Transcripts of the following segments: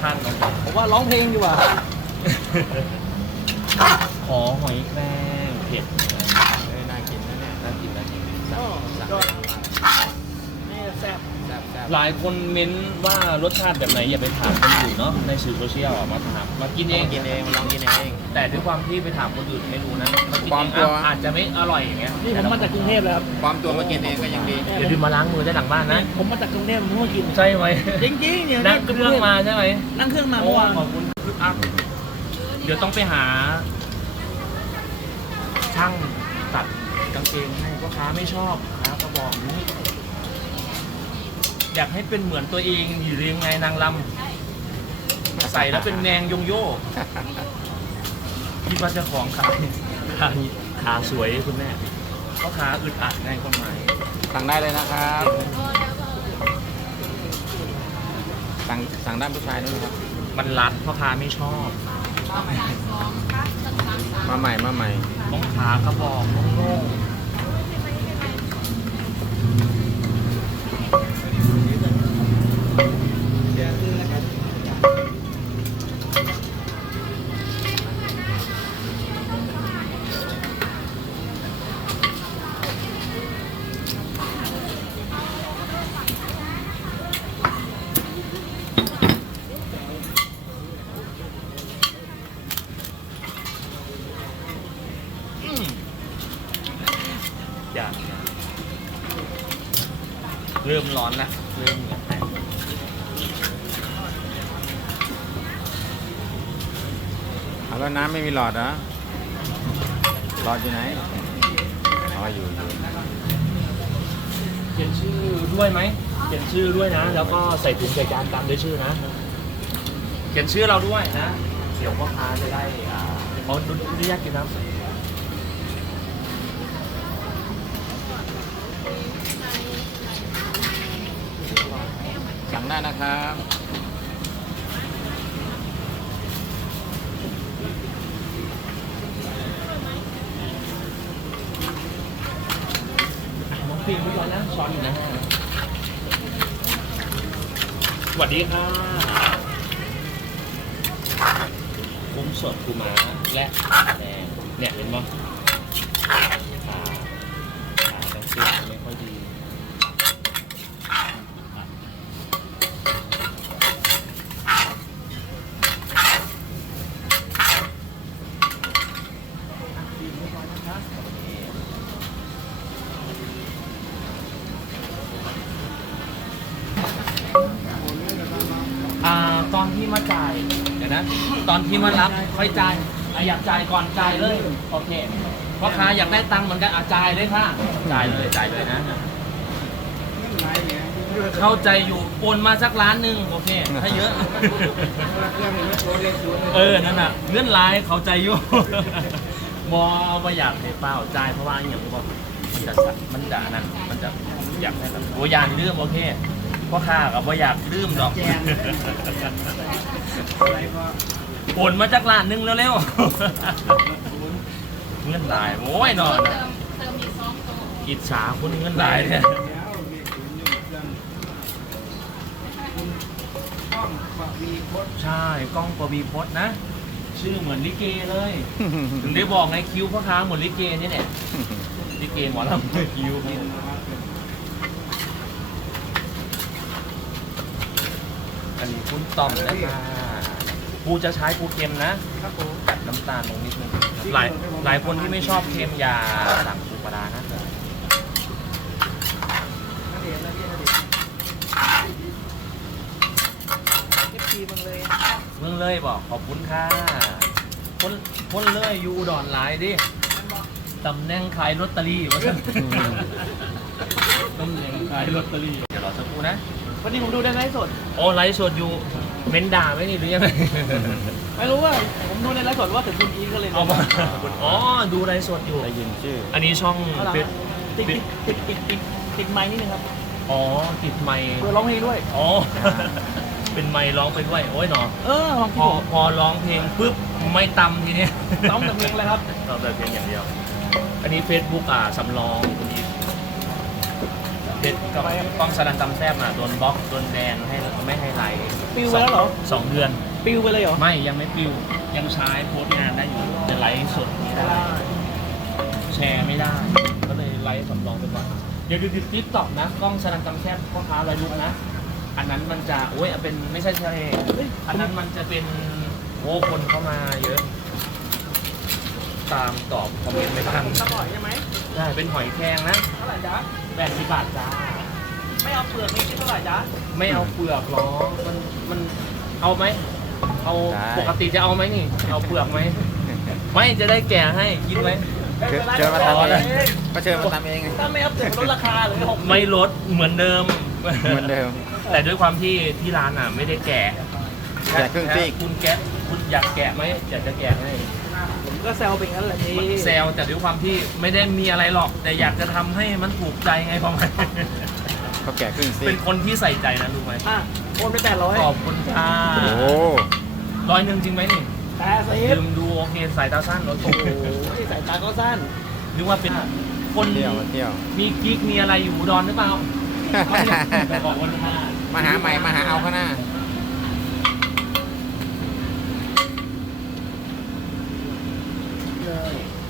ทานของผมผมว่าร้องเพลงดีกว่า ขอหอยแครงเผ็ดเออน่ากินนะเนี่ยน่ากินน่ากินสั่งสั่ง หลายคนเม้นว่ารสชาติแบบไหนอย่าไปถามคนอื่นเนาะในสื่อโซเชียลอะมาถามมากินเอลองงกินเองมาลองกินเอง แต่ด้วยความที่ไปถามคนอื่นไม่รู้นะมากินควาเอมงตัว อะอาจจะไม่อร่อยอย่างเงี้ยนี่ผมมาจากกรุงเทพเลยครับความตัวมากินเองก็ยังดี เดี๋ยวดิมาล้างมือได้หลังบ้านนะ ผมมาจากกรุงเทพผมเพิ่งมากินใช่ไหมจริงๆเนี่ยนั่งเครื่องมาใช่ไหมนั่งเครื่องมาโอ้เมื่อวานขอบคุณคึกอัพเดี๋ยวต้องไปหา ช่างตัดกางเกงให้พ่อค้าไม่ชอบค้าก็บอกนี้ อยากให้เป็นเหมือนตัวเองอยู่เรียงไงนางลำใส่แล้วเป็นแมงยงโย่คิดว่าเจะของขายขาขาสวยคุณแม่พ่อค้าอึดอัดในความหมายสั่งได้เลยนะครับ สั่งสั่งด้านผู้ชายด้วยนะครับ มันรัดพ่อค้าไม่ชอบ มาใหม่มาใหม่ต้องขากระบอกโล่ง ริ่มร้อนแล้วเริ่มเหงื่อแตกเอาแล้วน้ำไม่มีหลอดเหรอหลอดอยู่ไหนอ๋ออยู่อยู่เขียนชื่อด้วยไหมเขียนชื่อด้วยนะ แล้วก็ใส่ถุงใส่จานตามด้วยชื่อนะ เขียนชื่อเราด้วยนะ เดี๋ยวพ่อค้าจะได้อ่าเขาดูดูยากกินน้ำสั่ สั่งได้นะครับน้องฟิล์มด้วยนะช้อนอยู่นะสวัสดีค่ะกุ้งสดปูมาและแดงเนี่ยเห็นมั้ยขาขาดังเสียงไม่ค่อยดี อ่าตอนที่มาจ่าย เดี๋ยวนะ ตอนที่มารับค่อยจ่ายอะอยากจ่ายก่อนจ่ายเลยโอเคพ่อค้าอยากได้ตังค์เหมือนกันอะจ่ายเลยค่ะจ่ายเลยจ่ายเลยนะ เข้าใจอยู่โอนมาสักล้านหนึ่งโอเคถ้าเยอะ เออ นั่นน่ะเงื่อนไลายเข้าใจอยู่ บอว่าอยากให้เปล่าจ่ายเพราะว่าอย่างที่บอกมันจะสั่นมันจะนั่นมันจะอยากให้แบบโอ้ยานลืมโอเค พ่อค้ากับว่าอยากลืมหรอกโอนมาจากล้านหนึงเร็วๆ เงินหลายโอ้ยนอนน่ะอิจฉาคนเงินหลายเนี่ยใช่กล้องปวีพจน์นะ ชื่อเหมือนลิเกเลย ถึงได้บอกไงคิวพ่อค้าเหมือนลิเกนี่เนี่ยลิเกหมอลำคิว นี่อันคุณต้อมนะคะปูจะใช้ปูเค็มนะครับผมตัดน้ำตาลลงนิดนึงหลายหลายคนที่ไม่ชอบเค็มอยาสั่งปูปลาร้านะเอฟซีมันเลยเมืองเลยบอกขอบคุณค่ะคนคนเลยอยู่อุดอนหลายดิตำแหน่งขายลอตเตอรี่วะตำแหน่งขายลอตเตอรี่ เดี๋ยวรอสักครู่นะ วันนี้ผมดูในไลฟ์สด โอ้ไลฟ์สดอยู่เม้นด่าไหมนี่หรือยังไงไม่รู้ว่าผมดูในไลฟ์สดว่าถึงคุณอีทก็เลยเอามาอ๋อดูไลฟ์สดอยู่ ได้ยินชื่อ อันนี้ช่องเอาล่ะเฟซติดติดติดติดติดติดไม้นิดนึงครับอ๋อติดไมค์เพื่อร้องเพลงด้วย อ๋อ เป็นไมค์ร้องไปด้วย โอ้ยหนอเออลองพคิดอผมพอร้องเพลงปุ๊บไม่ตำทีเนี้ยต้องแต่เพลงเลยครับร้องแต่เพลงอย่างเดียว อันนี้ Facebook อ่าสำรอง คุณอีฟเพชรกับกล้องสลันตำแซบมาโดนบล็อกโดนแบนให้ไม่ให้ไลฟ์ปิวไปแล้วเหรอ สองเดือน ปิวไปเลยเหรอ ไม่ยังไม่ปิวยังใช้โพสต์งานได้อยู่แต่ไลฟ์สดไม่ได้แชร์ไม่ได้ ก็เลยไลฟ์สำรองไปก่อนเดี๋ยวดูทิกตอกนะกล้องสลันตำแซบพ่อค้าไรลุกนะ อันนั้นมันจะโอ้ยเป็นไม่ใช่ทะเลอันนั้นมันจะเป็นโอ้คนเข้ามาเยอะ ตามตอบคอมเมนต์ไม่ทันอร่อยใช่ไหมใช่เป็นหอยแครงนะเท่าไหร่จ๊ะแปดสิบบาทจ้า ไม่เอาเปลือกไม่คิดเท่าไหร่จ๊ะไม่เอาเปลือกหรอมันมันเอาไหมเอาได้ ปกติจะเอาไหมนี่ เอาเปลือกไหมไม่จะได้แก่ให้กินไหม เชิญเชิญมาทำเอง ก็เชิญมาทำเองไงถ้าไม่เอาเปลือกลดราคาหรือหกไม่ลดเหมือนเดิม เหมือนเดิม แต่ด้วยความที่ที่ร้านอะ ไม่ได้แกะแกะครึ่งซีก คุณแกะคุณอยากแกะไหมอยากจะแกะให้ผม ก็แซวเป็นงั้นแหละนี่แซลแต่ด้วยความที่ไม่ได้มีอะไรหรอก แต่อยากจะทำให้มันถูกใจไงประมาณเขาแกะครึ่งซีเป็กนคนที่ใส่ใจนะรู้ไหมอะโอนไปแปดร้อยขอบคุณค่ะโอ้โหร้อยหนึ่งจริงไหมนี่แปดสิบลืมดูโอเคสายตาสั้นรถโอ้โหสายตาก็สั้น นึกว่าเป็นคนเที่ยวมาเที่ยว มีกิ๊กมีอะไรอยู่อุดอนหรือเปล่า บอกวันห้ามาหาใหม่มาหาเอาข้างหน้า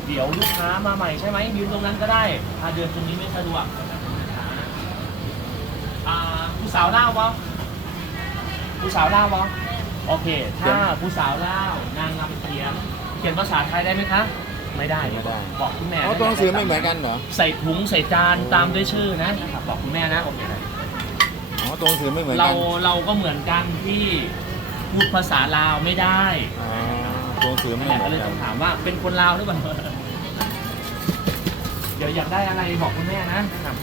เลยเดี๋ยวลูกค้ามาใหม่ใช่ไหมยืนตรงนั้นก็ได้ถ้าเดินตรงนี้ไม่สะดวกอ่าผู้สาวเล่าปะผู้สาวเล่าปะโอเค ถ้าผู้สาวเล่านางงามเขียน เขียนภาษาไทยได้ไหมคะ ไม่ได้ไม่ได้ บอกคุณแม่อ๋อตัวหนังสือไม่เหมือนกันเหรอ ใส่ถุงใส่จานตามด้วยชื่อนะบอกคุณแม่นะโอเคนะอ๋อตัวหนังสือไม่เหมือนเรากันเราก็เหมือนกันที่พูดภาษาลาวไม่ได้อ๋อ ตัวหนังสือไม่เหแม่มืก็อนเลยกัต้นองถามว่าเป็นคนลาวหรือเปล่า เดี๋ยวอยากได้อะไรบอกคุณแม่นะนะครับ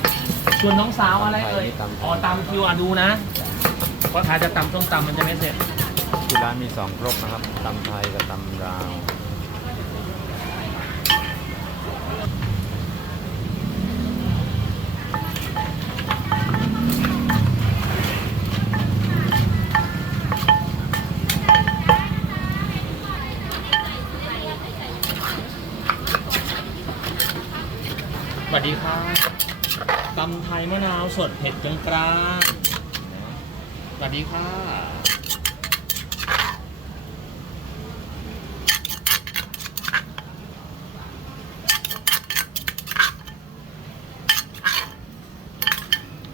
ชวนน้องสาวอะไรเอ่ย อ๋อตามคิวอะดูนะ เพราะถ้าจะตำต้มตำมันจะไม่เสร็จ ที่ร้านมีสองครกนะครับตำไทยกับตำลาว สวัสดีครับ ตำไทยมะนาวสดเผ็ดกลางกลางสวัสดีค่ะ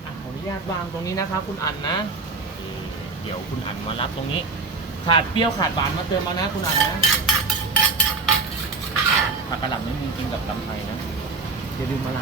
อะขออนุญาตวางตรงนี้นะครับคุณอันนะ เดี๋ยวคุณอันมารับตรงนี้ ขาดเปรี้ยวขาดหวานมาเติมมานะ คุณอันนะผักกระหล่ำนี่มีกินกับตำไทยนะอย่าลืมมาละ